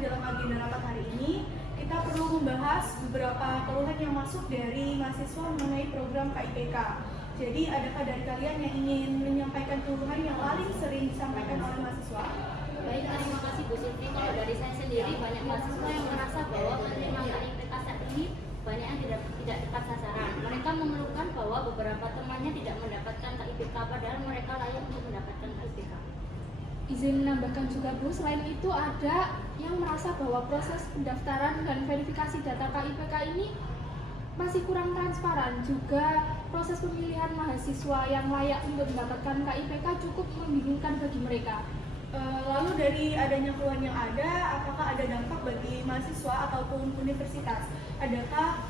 dalam agenda rapat hari ini kita perlu membahas beberapa keluhan yang masuk dari mahasiswa mengenai program KIPK. Jadi adakah dari kalian yang ingin menyampaikan keluhan yang paling sering disampaikan oleh mahasiswa? Baik, terima kasih Bu Siti. Kalau dari saya sendiri, banyak mahasiswa yang merasa bahwa menerima KIPK saat ini banyak yang tidak tepat sasaran. Mereka mengeluhkan bahwa beberapa temannya tidak mendapatkan KIPK, padahal mereka layak untuk mendapatkan KIPK. Izin menambahkan juga Bu, selain itu ada yang merasa bahwa proses pendaftaran dan verifikasi data KIPK ini masih kurang transparan. Juga proses pemilihan mahasiswa yang layak untuk mendapatkan KIPK cukup membingungkan bagi mereka. Lalu dari adanya keluhan yang ada, apakah ada dampak bagi mahasiswa ataupun universitas? Adakah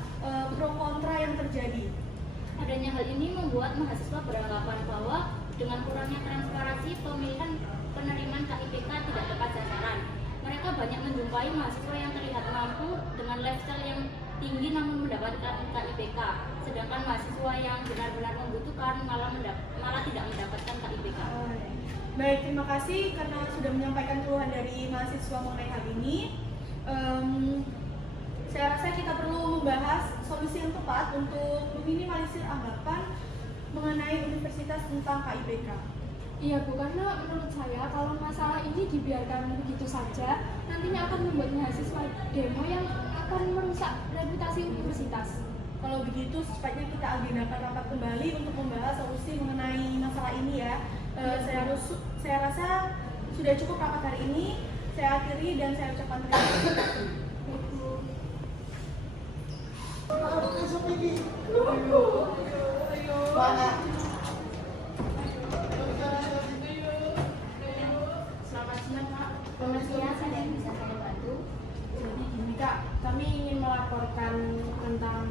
pro kontra yang terjadi? Adanya hal ini membuat mahasiswa beranggapan bahwa dengan kurangnya transparansi pemilihan penerimaan KIPK tidak tepat sasaran. Mereka banyak menjumpai mahasiswa yang terlihat mampu dengan lifestyle yang tinggi namun mendapatkan KIPK, sedangkan mahasiswa yang benar-benar membutuhkan malah tidak mendapatkan KIPK. Baik, terima kasih karena sudah menyampaikan keluhan dari mahasiswa mengenai hal ini. Saya rasa kita perlu membahas solusi yang tepat untuk meminimalisir anggapan mengenai universitas tentang KIPK. Iya Bu, karena menurut saya kalau masalah ini dibiarkan begitu saja, nantinya akan membuat mahasiswa demo yang akan merusak reputasi universitas. Kalau begitu, secepatnya kita agendakan rapat kembali untuk membahas solusi mengenai masalah ini ya. Saya rasa sudah cukup rapat hari ini. Saya akhiri dan saya ucapkan terima kasih. Selamat siang Kak. Selamat siang, ada yang bisa saya bantu? Jadi gini Kak, kami ingin melaporkan tentang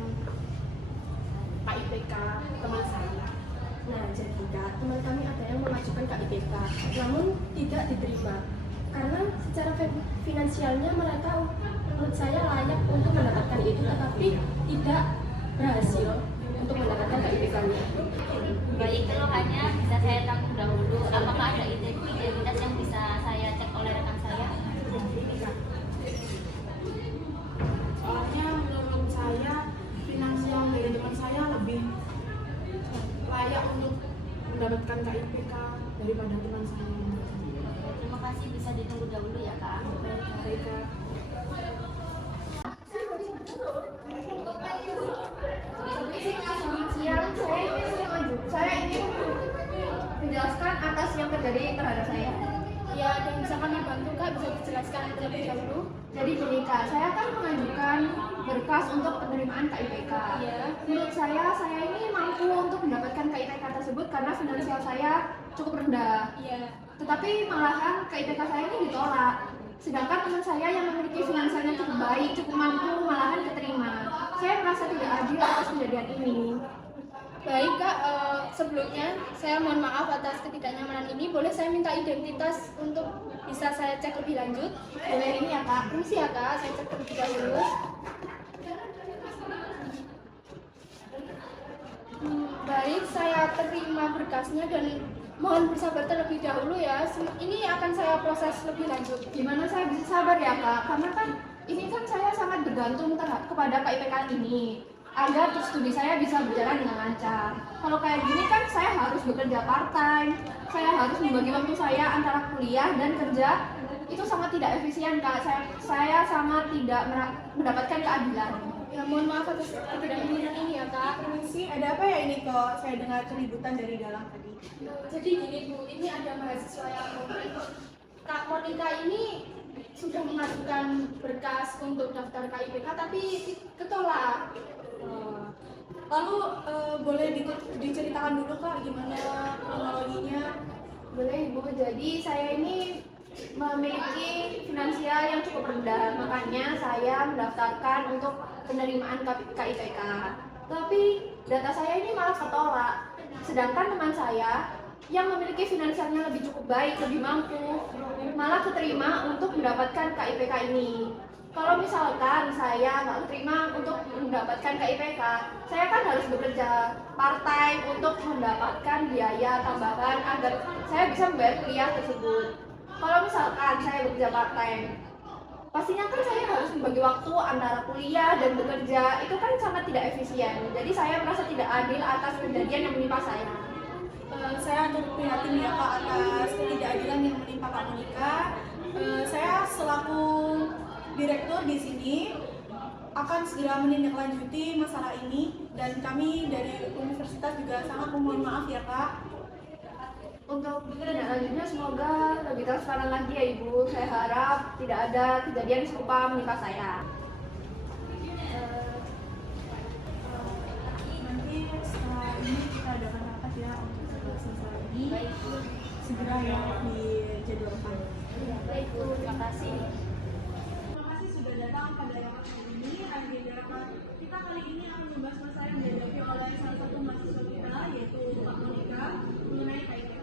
KIPK teman saya. Nah, jadi Kak, teman kami ada yang mengajukan KIPK, namun tidak diterima. Karena secara finansialnya mereka menurut saya layak untuk mendapatkan itu, tetapi tidak berhasil untuk mendapatkan KIPK-nya. Baik, keluhannya bisa saya tanggung dahulu. Apakah ada identitas yang bisa saya cek oleh rekan saya? Soalnya menurut saya finansial dari teman saya lebih layak untuk mendapatkan KIPK daripada teman saya. Terima kasih, bisa ditunggu dahulu ya Kak. Baik Kak. Selamat siang, saya ingin menjelaskan atas yang terjadi terhadap saya. Ya, ada yang bisa kami bantu Kak, bisa dijelaskan terlebih dahulu. Jadi gini Kak, saya kan mengajukan berkas untuk penerimaan KIPK. Iya. Menurut saya ini mampu untuk mendapatkan KIPK tersebut karena finansial saya cukup rendah. Iya. Tetapi malahan KIPK saya ini ditolak. Sedangkan teman saya yang memiliki finansialnya cukup baik, cukup mampu, malahan keterima. Saya merasa tidak adil atas kejadian ini. Baik Kak, sebelumnya saya mohon maaf atas ketidaknyamanan ini. Boleh saya minta identitas untuk bisa saya cek lebih lanjut? Boleh ini ya Kak. Permisi ya Kak, saya cek terlebih dahulu. Baik, saya terima berkasnya dan mohon bersabar terlebih dahulu ya. Ini akan saya proses lebih lanjut. Gimana saya bisa sabar ya Kak? Karena kan ini kan saya sangat bergantung kepada KIPK ini agar studi saya bisa berjalan dengan lancar. Kalau kayak gini kan saya harus bekerja part time, saya harus membagi waktu saya antara kuliah dan kerja. Itu sangat tidak efisien Kak. Saya sangat tidak mendapatkan keadilan. Ya mohon maaf atas ketidaknyamanan ini ya Kak. Permisi, ada apa ya ini kok saya dengar keributan dari dalam tadi? Jadi gini Bu, ini ada mahasiswa yang Kak Monika ini sudah mengajukan berkas untuk daftar KIPK tapi ketolak. Lalu boleh diceritakan dulu Kak gimana kronologinya? Boleh Ibu, jadi saya ini memiliki finansial yang cukup rendah, makanya saya mendaftarkan untuk penerimaan KIPK. Tapi data saya ini malah ketolak. Sedangkan teman saya yang memiliki finansialnya lebih cukup baik, lebih mampu, malah keterima untuk mendapatkan KIPK ini. Kalau misalkan saya nggak terima untuk mendapatkan KIPK, saya kan harus bekerja part-time untuk mendapatkan biaya tambahan agar saya bisa membayar kuliah tersebut. Kalau misalkan saya bekerja part-time, pastinya kan saya harus membagi waktu antara kuliah dan bekerja, itu kan sangat tidak efisien. Jadi saya merasa tidak adil atas kejadian yang menimpa saya. Saya turut prihatin ya Kak atas ketidakadilan yang menimpa Kak Monica. Saya selaku direktur di sini akan segera menindaklanjuti masalah ini, dan kami dari universitas juga sangat memohon maaf ya Kak. Untuk lanjutnya semoga lebih transparan lagi ya Ibu. Saya harap tidak ada kejadian serupa menimpa saya. Nanti setelah ini kita adakan rapat ya untuk membahas masalah ini. Segera ya dijadwalkan. Baik Bu, terima kasih. Terima kasih sudah datang pada rapat hari ini. Agenda rapat kita kali ini akan membahas masalah yang dihadapi oleh salah satu mahasiswa kita, yaitu Kak Monica, mengenai KIPK.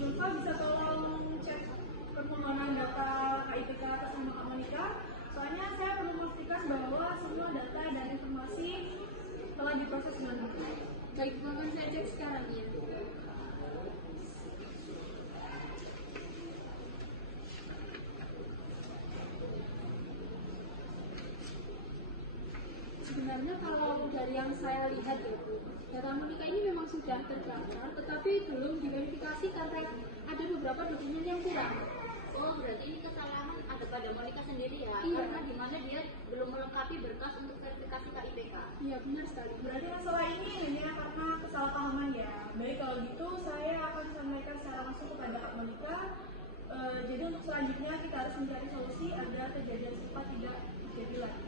Zulfa bisa tolong cek permohonan data KIPK atas nama Kak Monica. Soalnya saya perlu memastikan bahwa semua data dan informasi telah diproses dengan benar. Baik, akan saya cek sekarang ya. Sebenarnya kalau dari yang saya lihat ya Bu, data Monica ini memang sudah terdaftar, tetapi belum diverifikasi karena ada beberapa dokumen yang kurang. Oh, berarti ini kesalahan ada pada Monica sendiri ya? Iya. Karena di mana dia belum melengkapi berkas untuk verifikasi KIPK. Iya, benar sekali. Berarti masalah ini hanya karena kesalahpahaman ya. Baik, kalau gitu saya akan sampaikan secara langsung kepada Kak Monica. Jadi untuk selanjutnya kita harus mencari solusi agar kejadian serupa tidak terjadi lagi.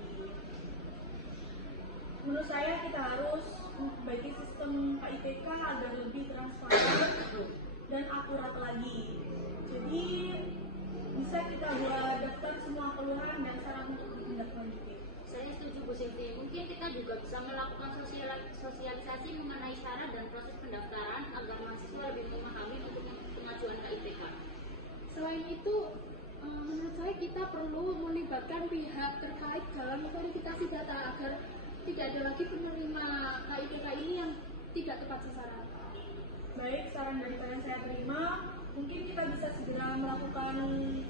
Menurut saya kita harus memperbaiki sistem KIPK agar lebih transparan dan akurat lagi. Jadi bisa kita buat daftar semua keluhan dan saran untuk ditindaklanjuti. Saya setuju Bu Sylvie. Mungkin kita juga bisa melakukan sosialisasi mengenai syarat dan proses pendaftaran agar mahasiswa lebih memahami untuk pengajuan KIPK. Selain itu, menurut saya kita perlu melibatkan pihak terkait dalam verifikasi data agar tidak ada lagi penerima KIPK ini yang tidak tepat sasaran. Baik, saran dari kalian saya terima. Mungkin kita bisa segera melakukan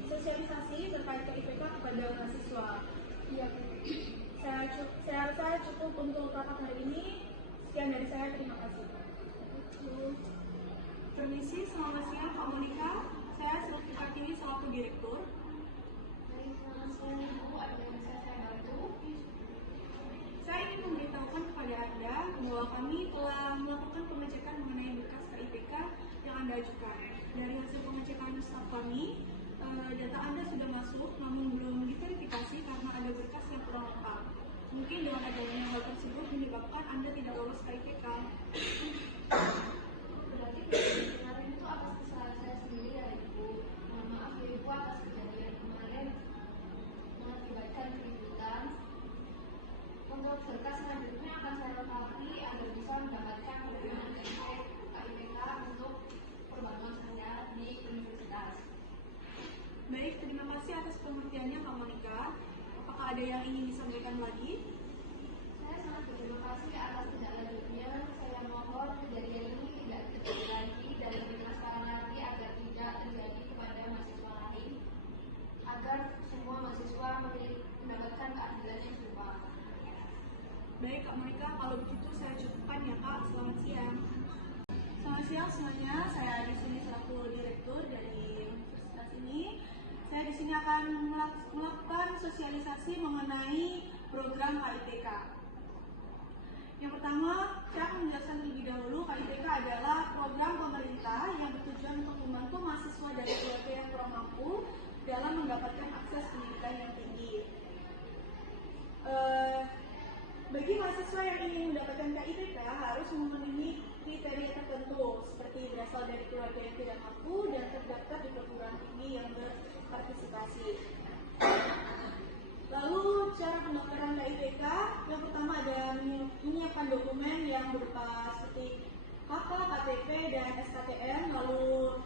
sosialisasi terkait KIPK kepada mahasiswa. Iya, Saya rasa cukup untuk rapat hari ini. Sekian dari saya, terima kasih. Permisi, selamat siang Kak Monica. Saya Sylvie Kartini selaku direktur. Saya ingin memberitahukan kepada Anda bahwa kami telah melakukan pengecekan mengenai berkas KIPK yang Anda ajukan. Dari hasil pengecekan staf kami, data Anda sudah masuk namun belum diverifikasi karena ada berkas yang kurang lengkap. Mungkin dengan adanya hal tersebut menyebabkan Anda tidak lolos KIPK. Berarti kemarin itu atas kesalahan saya sendiri ya Ibu. Mohon maaf ya Ibu atas kejadian kemarin mengakibatkan keributan. Untuk berkas selanjutnya akan saya lengkapi agar bisa mendapatkan penerimaan KIPK untuk perbankan saya di universitas. Baik, terima kasih atas pengertiannya Kak Monica. Apakah ada yang ingin disampaikan lagi? Saya sangat berterima kasih atas tindak lanjutnya. Saya mohon kejadian ini tidak terjadi lagi dan lebih transparan lagi agar tidak terjadi kepada mahasiswa lain, agar semua mahasiswa mendapatkan keadilan yang serupa. Baik Kak Monica, kalau begitu saya cukupkan ya Kak. Selamat siang. Selamat siang semuanya. Saya di sini selaku direktur dari universitas ini. Saya di sini akan melakukan sosialisasi mengenai program KIPK. Yang pertama, saya akan menjelaskan terlebih dahulu. KIPK adalah program pemerintah yang bertujuan untuk membantu mahasiswa dari keluarga yang kurang mampu dalam mendapatkan akses pendidikan yang tinggi. Bagi mahasiswa yang ingin mendapatkan KIPK harus memenuhi kriteria tertentu seperti berasal dari keluarga yang tidak mampu dan terdaftar di perguruan tinggi yang berpartisipasi. Lalu cara pendaftaran KIPK, yang pertama ada menyiapkan dokumen yang berupa seperti KK, KTP, dan SKTN, lalu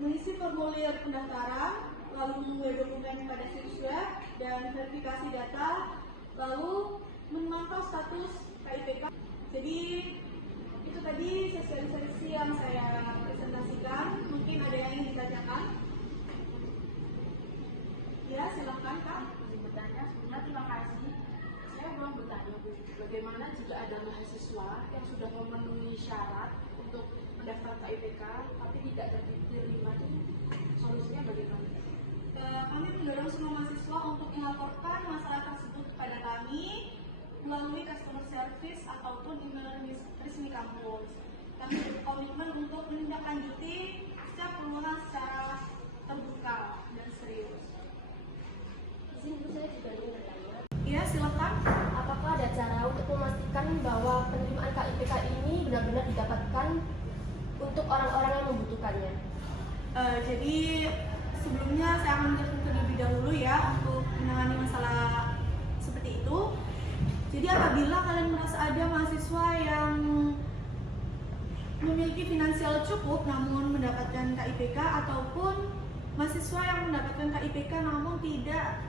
mengisi formulir pendaftaran, lalu mengunggah dokumen pada situs web dan verifikasi data, lalu memantau status KIPK. Jadi itu tadi sosialisasi yang saya presentasikan. Mungkin ada yang ingin ditanyakan? silakan Kak. Izin bertanya, sebelumnya terima kasih. Saya mau bertanya, Bu, bagaimana jika ada mahasiswa yang sudah memenuhi syarat untuk mendaftar ke IPK tapi tidak diterima, itu solusinya bagaimana? Kami mendorong semua mahasiswa untuk melaporkan masalah tersebut kepada kami melalui customer service ataupun email resmi kampus. Kami berkomitmen untuk menindaklanjuti setiap keluhan secara terbuka dan serius. Izin Bu, saya juga ingin bertanya. Iya, silakan. Apakah ada cara untuk memastikan bahwa penerimaan KIPK ini benar-benar didapatkan untuk orang-orang yang membutuhkannya? Jadi sebelumnya saya akan menjelaskan terlebih dahulu ya untuk menangani masalah seperti itu. Jadi apabila kalian merasa ada mahasiswa yang memiliki finansial cukup namun mendapatkan KIPK ataupun mahasiswa yang mendapatkan KIPK namun tidak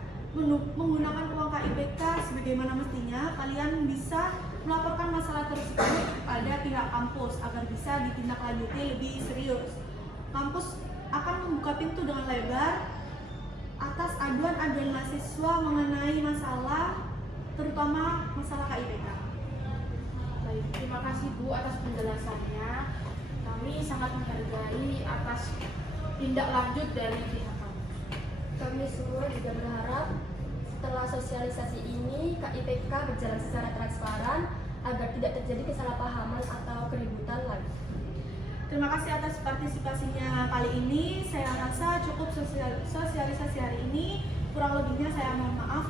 menggunakan uang KIPK sebagaimana mestinya, kalian bisa melaporkan masalah tersebut kepada pihak kampus agar bisa ditindaklanjuti lebih serius. Kampus akan membuka pintu dengan lebar atas aduan-aduan mahasiswa mengenai masalah, terutama masalah KIPK. Baik, terima kasih Bu atas penjelasannya. Kami sangat menghargai atas tindak lanjut dari pihak kami. Kami semua juga berharap setelah sosialisasi ini KIPK berjalan secara transparan agar tidak terjadi kesalahpahaman atau keributan lagi. Terima kasih atas partisipasinya kali ini. Saya rasa cukup sosialisasi hari ini. Kurang lebihnya saya mohon maaf.